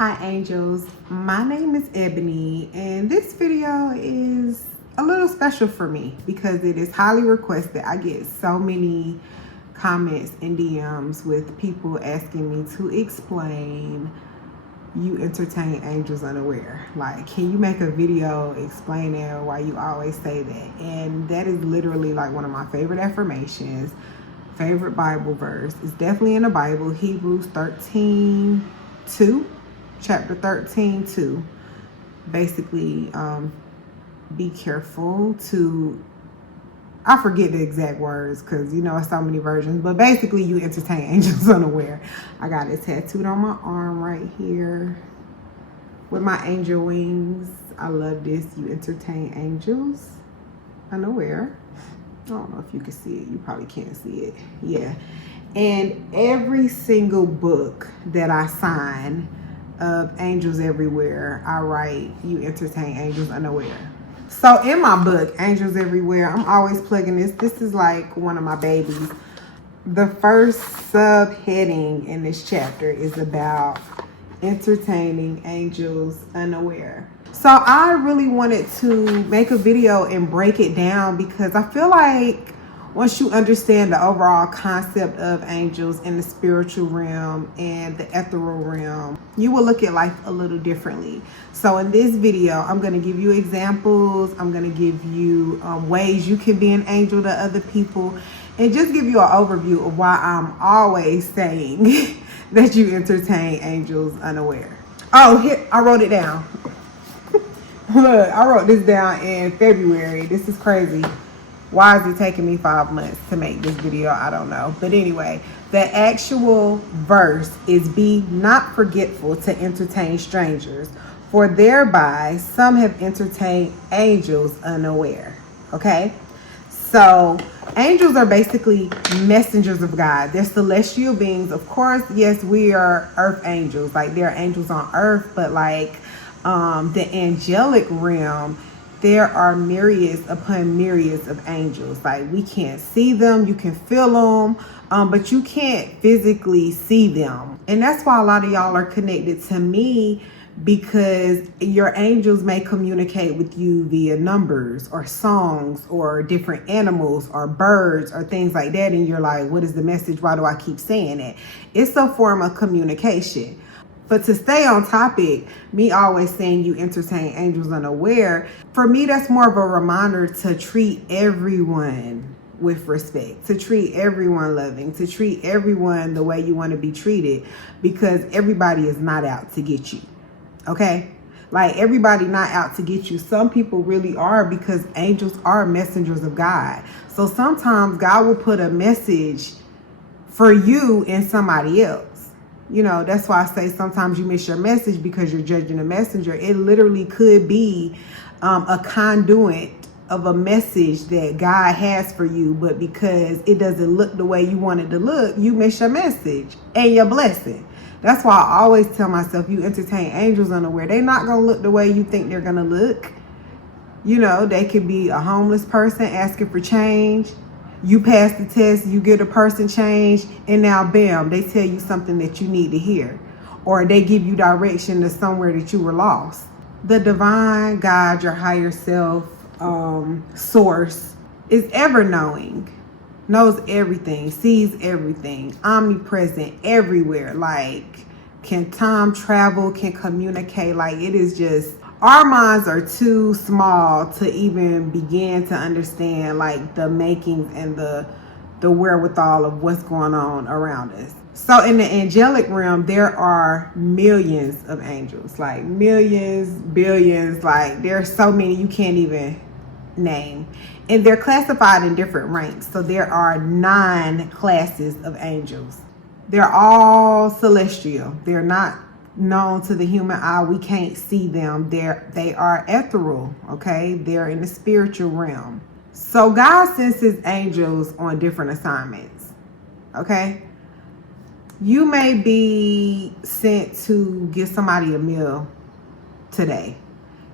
Hi angels, my name is Ebony and this video is a little special for me because it is highly requested. I get so many comments and DMs with people asking me to explain you entertain angels unaware. Like, can you make a video explaining why you always say that? And that is literally like one of my favorite affirmations, favorite Bible verse. It's definitely in the Bible, Hebrews 13:2. Chapter 13:2. Basically, be careful to, I forget the exact words because you know it's so many versions, but basically you entertain angels unaware. I got it tattooed on my arm right here with my angel wings. I love this. You entertain angels unaware. I don't know if you can see it. You probably can't see it. Yeah. And every single book that I sign of Angels Everywhere, I write, you entertain angels unaware. So in my book, Angels Everywhere, I'm always plugging this. This is like one of my babies. The first subheading in this chapter is about entertaining angels unaware. So I really wanted to make a video and break it down because I feel like once you understand the overall concept of angels in the spiritual realm and the ethereal realm, you will look at life a little differently. So in this video, I'm going to give you examples. I'm going to give you ways you can be an angel to other people and just give you an overview of why I'm always saying that you entertain angels unaware. Oh, here, I wrote it down. Look, I wrote this down in February. This is crazy. Why is it taking me 5 months to make this video? I don't know. But anyway, the actual verse is, be not forgetful to entertain strangers, for thereby some have entertained angels unaware. Okay? So angels are basically messengers of God. They're celestial beings. Of course, yes, we are earth angels. Like, there are angels on earth, but like the angelic realm, there are myriads upon myriads of angels. Like, we can't see them, you can feel them, but you can't physically see them. And that's why a lot of y'all are connected to me, because your angels may communicate with you via numbers or songs or different animals or birds or things like that. And you're like, what is the message? Why do I keep saying it? It's a form of communication. But to stay on topic, me always saying you entertain angels unaware, for me, that's more of a reminder to treat everyone with respect, to treat everyone loving, to treat everyone the way you want to be treated, because everybody is not out to get you. Okay? Like, everybody not out to get you. Some people really are, because angels are messengers of God. So sometimes God will put a message for you in somebody else. You know, that's why I say sometimes you miss your message because you're judging the messenger. It literally could be a conduit of a message that God has for you, but because it doesn't look the way you want it to look, you miss your message and your blessing. That's why I always tell myself, you entertain angels unaware. They're not going to look the way you think they're going to look. You know, they could be a homeless person asking for change. You pass the test, you get a person change, and now bam, they tell you something that you need to hear. Or they give you direction to somewhere that you were lost. The divine God, your higher self, source, is ever knowing, knows everything, sees everything, omnipresent everywhere. Like, can time travel, can communicate. Like, it is just, our minds are too small to even begin to understand like the makings and the wherewithal of what's going on around us. So in the angelic realm, there are millions of angels, like millions, billions, like there's so many you can't even name. And they're classified in different ranks. So there are 9 classes of angels. They're all celestial. They're not known to the human eye. We can't see them. They are ethereal. Okay, they're in the spiritual realm. So God sends his angels on different assignments. Okay, you may be sent to give somebody a meal today.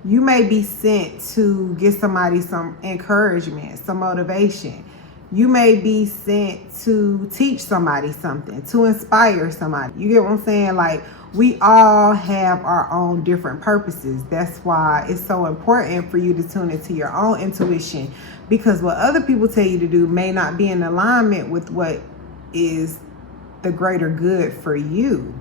You may be sent to give somebody some encouragement, some motivation. You may be sent to teach somebody something, to inspire somebody. You get what I'm saying? Like, We all have our own different purposes. That's why it's so important for you to tune into your own intuition, because what other people tell you to do may not be in alignment with what is the greater good for you.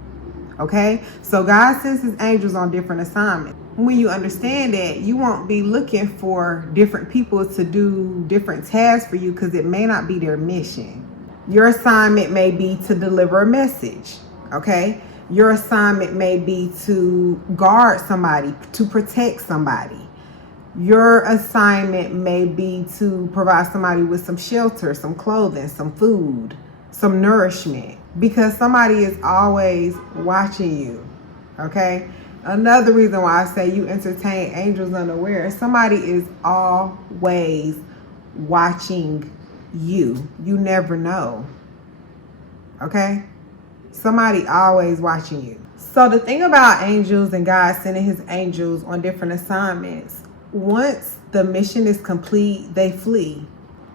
Okay, so God sends his angels on different assignments. When you understand that, you won't be looking for different people to do different tasks for you, because it may not be their mission. Your assignment may be to deliver a message. Okay, your assignment may be to guard somebody, to protect somebody. Your assignment may be to provide somebody with some shelter, some clothing, some food, some nourishment, because somebody is always watching you. Okay, another reason why I say you entertain angels unaware, somebody is always watching you. You never know. Okay, somebody always watching you. So the thing about angels and God sending his angels on different assignments, once the mission is complete, they flee.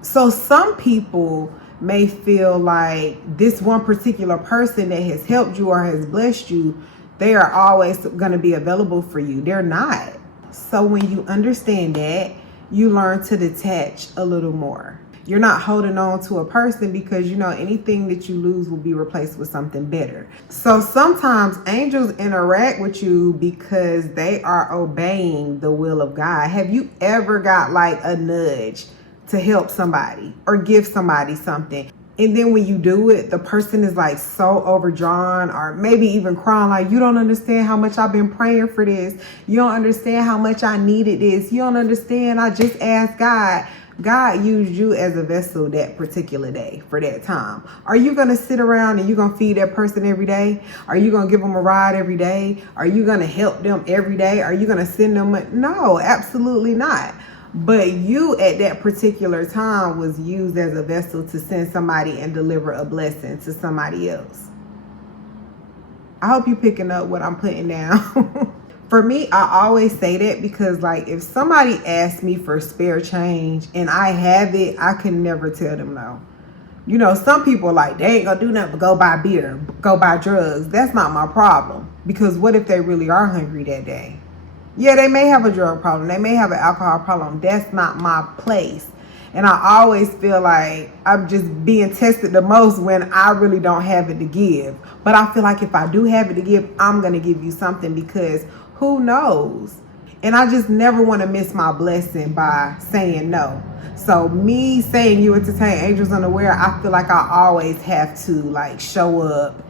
So some people may feel like this one particular person that has helped you or has blessed you, they are always going to be available for you. They're not. So when you understand that, you learn to detach a little more. You're not holding on to a person, because you know anything that you lose will be replaced with something better. So sometimes angels interact with you because they are obeying the will of God. Have you ever got like a nudge to help somebody or give somebody something, and then when you do it, the person is like so overdrawn, or maybe even crying, like, you don't understand how much I've been praying for this. You don't understand how much I needed this. You don't understand. I just asked God. God used you as a vessel that particular day for that time. Are you going to sit around and you're going to feed that person every day? Are you going to give them a ride every day? Are you going to help them every day? Are you going to send them money? No, absolutely not. But you at that particular time was used as a vessel to send somebody and deliver a blessing to somebody else. I hope you're picking up what I'm putting down. For me, I always say that because, like, if somebody asks me for spare change and I have it, I can never tell them no. You know, some people are like, they ain't gonna do nothing but go buy beer, go buy drugs. That's not my problem, because what if they really are hungry that day? Yeah, they may have a drug problem. They may have an alcohol problem. That's not my place. And I always feel like I'm just being tested the most when I really don't have it to give. But I feel like if I do have it to give, I'm going to give you something, because who knows? And I just never want to miss my blessing by saying no. So me saying you entertain angels unaware, I feel like I always have to like show up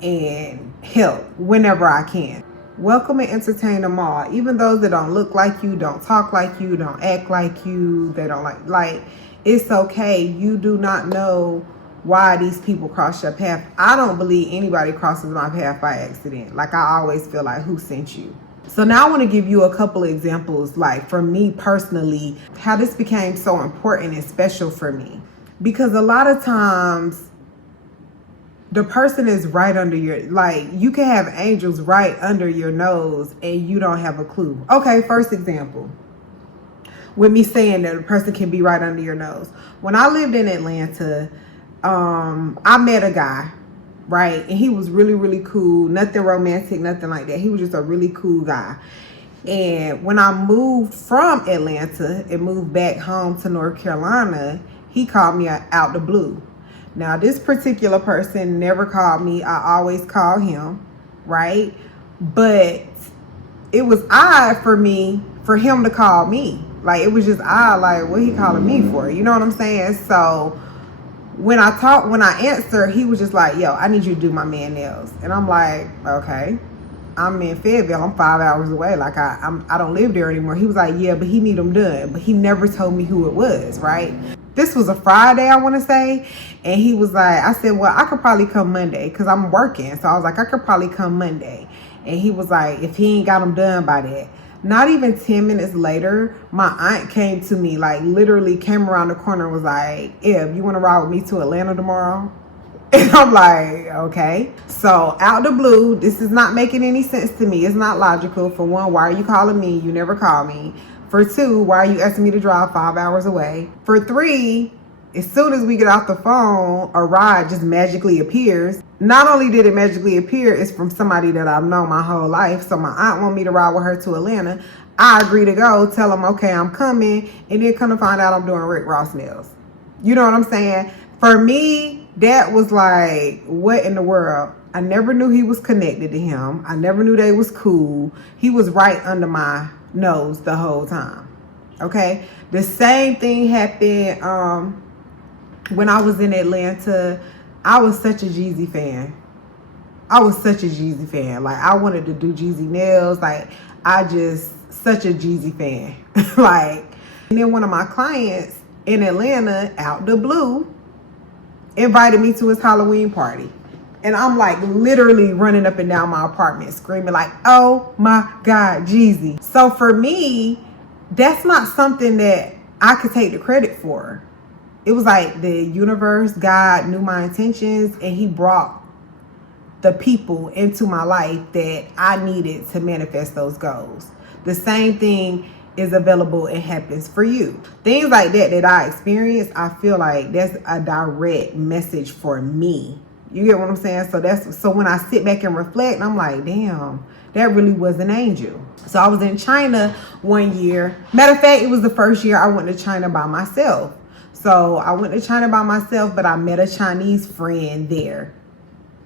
and help whenever I can. Welcome and entertain them all, even those that don't look like you, don't talk like you, don't act like you, they don't like it's okay. You do not know why these people cross your path. I don't believe anybody crosses my path by accident. Like, I always feel like, who sent you? So now I want to give you a couple of examples, like for me personally, how this became so important and special for me. Because a lot of times the person is right under your, like, you can have angels right under your nose and you don't have a clue. Okay, first example, with me saying that a person can be right under your nose. When I lived in Atlanta, I met a guy, right? And he was really, really cool. Nothing romantic, nothing like that. He was just a really cool guy. And when I moved from Atlanta and moved back home to North Carolina, he called me out the blue. Now, this particular person never called me. I always call him, right? But it was odd for him to call me. Like, it was just odd, like, what he calling me for? You know what I'm saying? So when I answered, he was just like, yo, I need you to do my man nails. And I'm like, okay. I'm in Fayetteville. I'm 5 hours away. Like, I don't live there anymore. He was like, yeah, but he need them done. But he never told me who it was, right? This was a Friday, I want to say. And he was like, I said, well, I could probably come Monday because I'm working. So I was like, I could probably come Monday. And he was like, if he ain't got them done by that. Not even 10 minutes later, my aunt came to me, like literally came around the corner and was like, Eb, you want to ride with me to Atlanta tomorrow? And I'm like, okay. So out the blue, this is not making any sense to me. It's not logical. For one, why are you calling me? You never call me. For two, why are you asking me to drive 5 hours away? For three, as soon as we get off the phone, a ride just magically appears. Not only did it magically appear, it's from somebody that I've known my whole life. So my aunt wanted me to ride with her to Atlanta. I agree to go, tell them, okay, I'm coming, and then come to find out I'm doing Rick Ross nails. You know what I'm saying? For me, that was like, what in the world? I never knew he was connected to him. I never knew they was cool. He was right under my nose the whole time. Okay? The same thing happened when I was in Atlanta. I was such a Jeezy fan. Like, I wanted to do Jeezy nails. Like, such a Jeezy fan. Like, and then one of my clients in Atlanta, out the blue, invited me to his Halloween party. And I'm like literally running up and down my apartment screaming like, oh my God, Jeezy. So for me, that's not something that I could take the credit for. It was like the universe, God knew my intentions, and he brought the people into my life that I needed to manifest those goals. The same thing is available and happens for you. Things like that I experienced, I feel like that's a direct message for me. You get what I'm saying? So when I sit back and reflect, I'm like, damn, that really was an angel. So I was in China one year. Matter of fact, it was the first year I went to China by myself. So I went to China by myself, but I met a Chinese friend there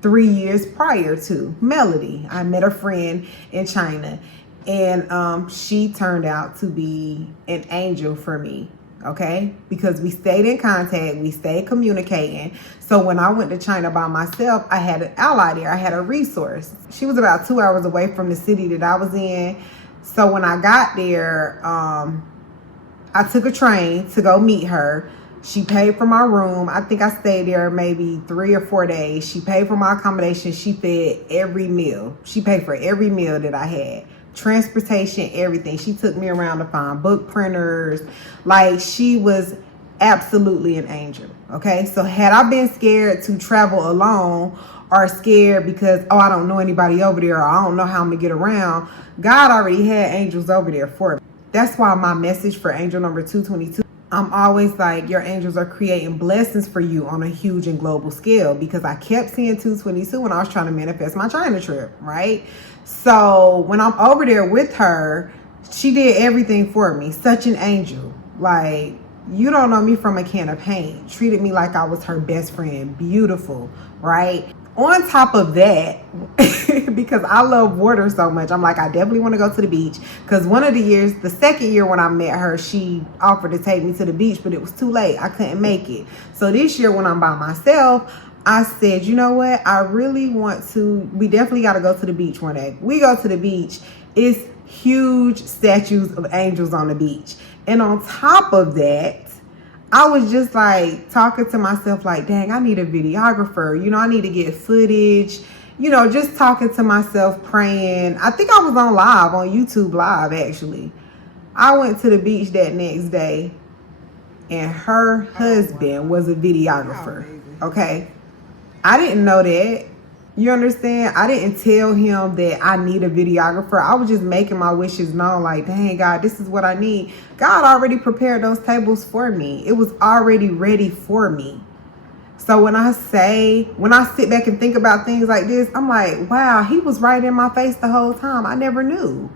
3 years prior to Melody. I met a friend in China, and she turned out to be an angel for me. Okay, because we stayed in contact, we stayed communicating. So when I went to China by myself, I had an ally there, I had a resource. She was about 2 hours away from the city that I was in. So when I got there, I took a train to go meet her. She paid for my room. I think I stayed there maybe 3 or 4 days. She paid for my accommodation. She fed every meal. She paid for every meal that I had. Transportation, everything. She took me around to find book printers. Like, she was absolutely an angel. Okay, so had I been scared to travel alone, or scared because, oh, I don't know anybody over there, or I don't know how I'm gonna get around, God already had angels over there for me. That's why my message for angel number 222, I'm always like, your angels are creating blessings for you on a huge and global scale, because I kept seeing 222 when I was trying to manifest my China trip, right? So when I'm over there with her, she did everything for me. Such an angel. Like, you don't know me from a can of paint. Treated me like I was her best friend. Beautiful, right? On top of that, because I love water so much, I'm like, I definitely want to go to the beach. Because one of the years, the second year when I met her, she offered to take me to the beach, but it was too late. I couldn't make it. So this year when I'm by myself, I said, you know what? I really want to, we definitely got to go to the beach one day. We go to the beach. It's huge statues of angels on the beach. And on top of that, I was just like talking to myself like, dang, I need a videographer. You know, I need to get footage. You know, just talking to myself, praying. I think I was on live, on YouTube live, actually. I went to the beach that next day, and her husband was a videographer. Okay. I didn't know that. You understand? I didn't tell him that I need a videographer. I was just making my wishes known, like, dang, God, this is what I need. God already prepared those tables for me. It was already ready for me. So when I sit back and think about things like this, I'm like, wow, he was right in my face the whole time. I never knew.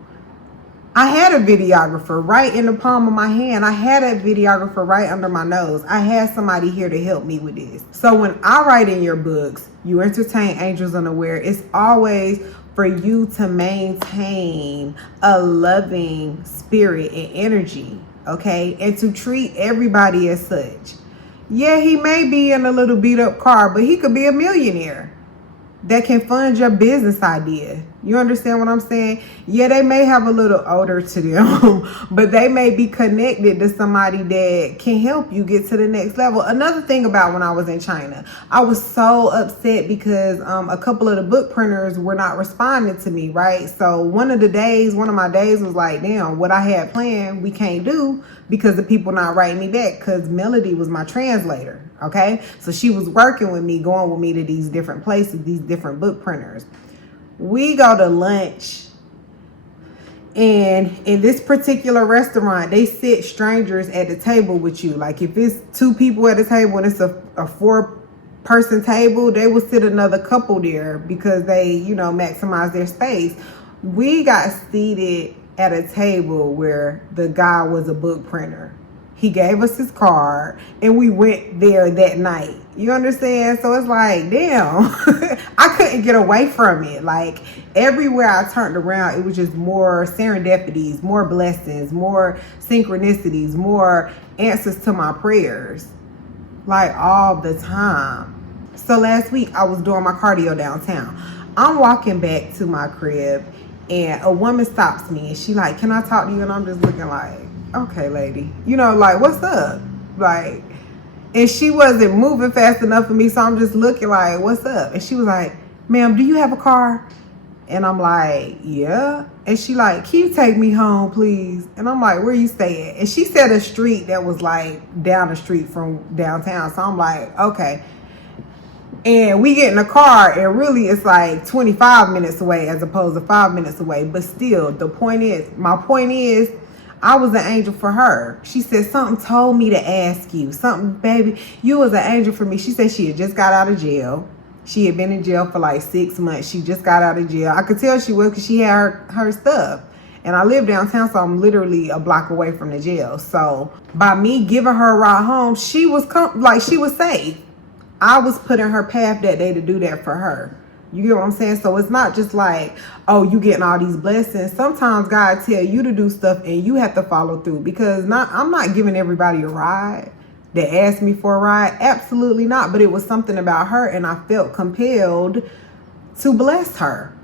I had a videographer right in the palm of my hand. I had a videographer right under my nose. I had somebody here to help me with this. So when I write in your books, you entertain angels unaware, it's always for you to maintain a loving spirit and energy, okay? And to treat everybody as such. Yeah, he may be in a little beat up car, but he could be a millionaire that can fund your business idea. You understand what I'm saying? Yeah, they may have a little odor to them, but they may be connected to somebody that can help you get to the next level. Another thing about when I was in China, I was so upset because a couple of the book printers were not responding to me, right? So one of my days was like, damn, what I had planned, we can't do because the people not writing me back, because Melody was my translator, okay? So she was working with me, going with me to these different places, these different book printers. We go to lunch, And in this particular restaurant, they sit strangers at the table with you. Like if it's 2 people at the table and it's a 4-person table, they will sit another couple there because they, you know, maximize their space. We got seated at a table where the guy was a book printer. He gave us his card and we went there that night. You understand? So it's like, damn, I couldn't get away from it. Like everywhere I turned around, it was just more serendipities, more blessings, more synchronicities, more answers to my prayers, like all the time. So last week I was doing my cardio downtown. I'm walking back to my crib and a woman stops me and she like, can I talk to you? And I'm just looking like, okay, lady, you know, like, what's up? Like, and she wasn't moving fast enough for me. So I'm just looking like, what's up? And she was like, ma'am, do you have a car? And I'm like, yeah. And she like, can you take me home, please? And I'm like, where you stay at? And she said a street that was like down the street from downtown. So I'm like, okay. And we get in a car and really it's like 25 minutes away as opposed to 5 minutes away. But still, my point is, I was an angel for her. She said, something told me to ask you. Something, baby, you was an angel for me. She said she had just got out of jail. She had been in jail for like 6 months. She just got out of jail. I could tell she was because she had her stuff. And I live downtown, so I'm literally a block away from the jail. So by me giving her a ride home, she was she was safe. I was put in her path that day to do that for her. You get what I'm saying? So it's not just like, oh, you getting all these blessings. Sometimes God tell you to do stuff and you have to follow through, because I'm not giving everybody a ride that asked me for a ride. Absolutely not. But it was something about her and I felt compelled to bless her.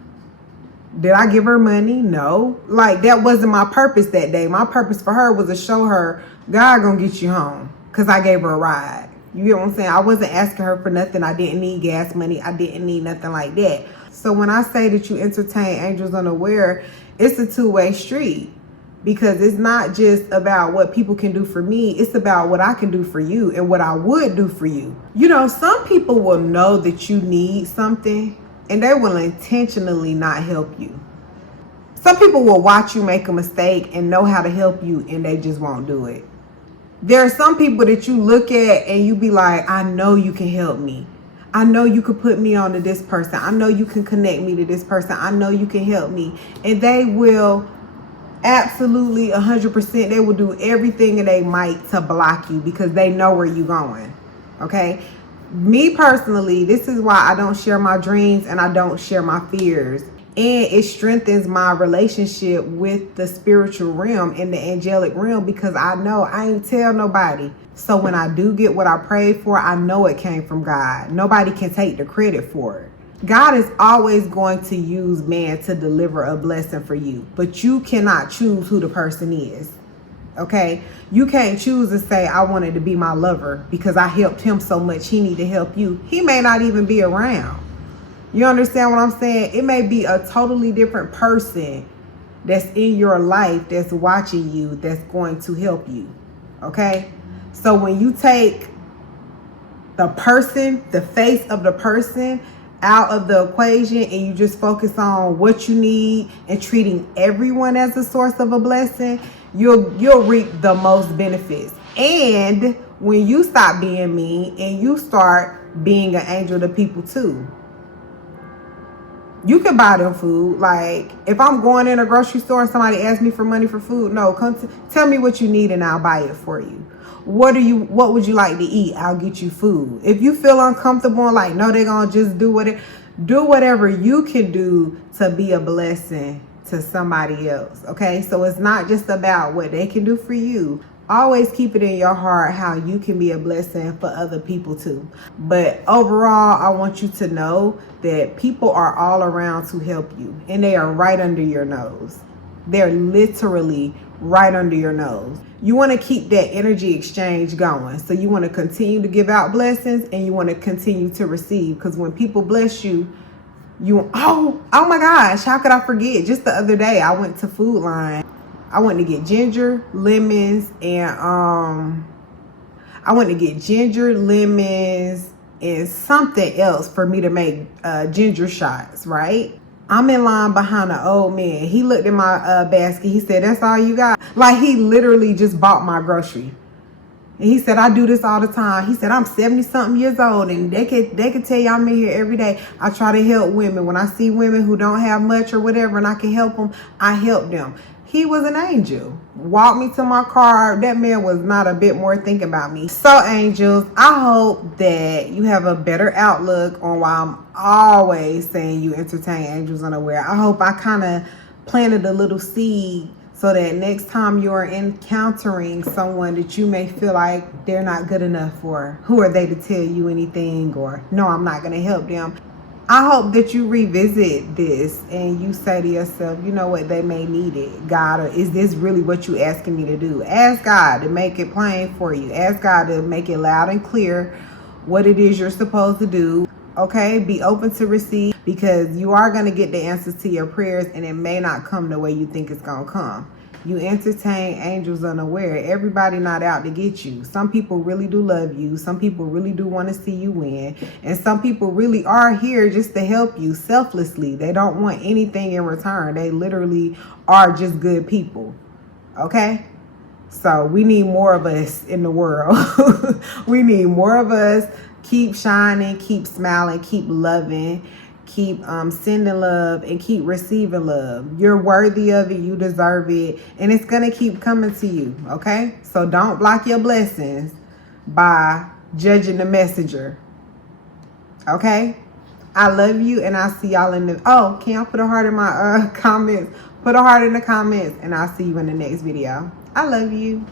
Did I give her money? No. Like that wasn't my purpose that day. My purpose for her was to show her God gonna get you home because I gave her a ride. You get what I'm saying? I wasn't asking her for nothing. I didn't need gas money. I didn't need nothing like that. So when I say that you entertain angels unaware, it's a 2-way street, because it's not just about what people can do for me. It's about what I can do for you and what I would do for you. You know, some people will know that you need something and they will intentionally not help you. Some people will watch you make a mistake and know how to help you and they just won't do it. There are some people that you look at and you be like, I know you can help me. I know you could put me on to this person. I know you can connect me to this person. I know you can help me. And they will absolutely 100%, they will do everything in their might to block you because they know where you're going. Okay? Me personally, this is why I don't share my dreams and I don't share my fears. And it strengthens my relationship with the spiritual realm and the angelic realm, because I know I ain't tell nobody. So when I do get what I prayed for, I know it came from God. Nobody can take the credit for it. God is always going to use man to deliver a blessing for you, but you cannot choose who the person is. Okay? You can't choose to say, I wanted to be my lover because I helped him so much, he need to help you. He may not even be around. You understand what I'm saying? It may be a totally different person that's in your life that's watching you that's going to help you. Okay? So when you take the person, the face of the person out of the equation and you just focus on what you need and treating everyone as a source of a blessing, you'll reap the most benefits. And when you stop being mean and you start being an angel to people too. You can buy them food. Like if I'm going in a grocery store and somebody asks me for money for food, no, tell me what you need and I'll buy it for you. What would you like to eat? I'll get you food. If you feel uncomfortable, like no, they're gonna just do whatever you can do to be a blessing to somebody else. Okay, so it's not just about what they can do for you. Always keep it in your heart how you can be a blessing for other people too. But overall, I want you to know that people are all around to help you, and they are right under your nose. They're literally right under your nose. You want to keep that energy exchange going. So you want to continue to give out blessings and you want to continue to receive, because when people bless you, oh my gosh, how could I forget? Just the other day, I went to Food Line. I went to get ginger, lemons, and and something else for me to make ginger shots, right? I'm in line behind an old man. He looked at my basket. He said, "That's all you got?" Like, he literally just bought my grocery. And he said, "I do this all the time." He said, "I'm 70-something years old, and they could tell you I'm in here every day. I try to help women. When I see women who don't have much or whatever and I can help them, I help them." He was an angel. Walked me to my car. That man was not a bit more thinking about me. So, angels, I hope that you have a better outlook on why I'm always saying you entertain angels unaware. I hope I kind of planted a little seed so that next time you're encountering someone that you may feel like they're not good enough for, who are they to tell you anything, or no, I'm not going to help them. I hope that you revisit this and you say to yourself, you know what, they may need it. God, is this really what you asking me to do? Ask God to make it plain for you. Ask God to make it loud and clear what it is you're supposed to do. Okay, be open to receive, because you are going to get the answers to your prayers, and it may not come the way you think it's going to come. You entertain angels unaware. Everybody not out to get you. Some people really do love you. Some people really do want to see you win. And some people really are here just to help you selflessly. They don't want anything in return. They literally are just good people. Okay? So we need more of us in the world. We need more of us. Keep shining, keep smiling, keep loving, keep sending love, and keep receiving love. You're worthy of it. You deserve it. And it's going to keep coming to you. Okay? So don't block your blessings by judging the messenger. Okay? I love you, and I'll see y'all in the... Oh, can y'all put a heart in my comments? Put a heart in the comments, and I'll see you in the next video. I love you.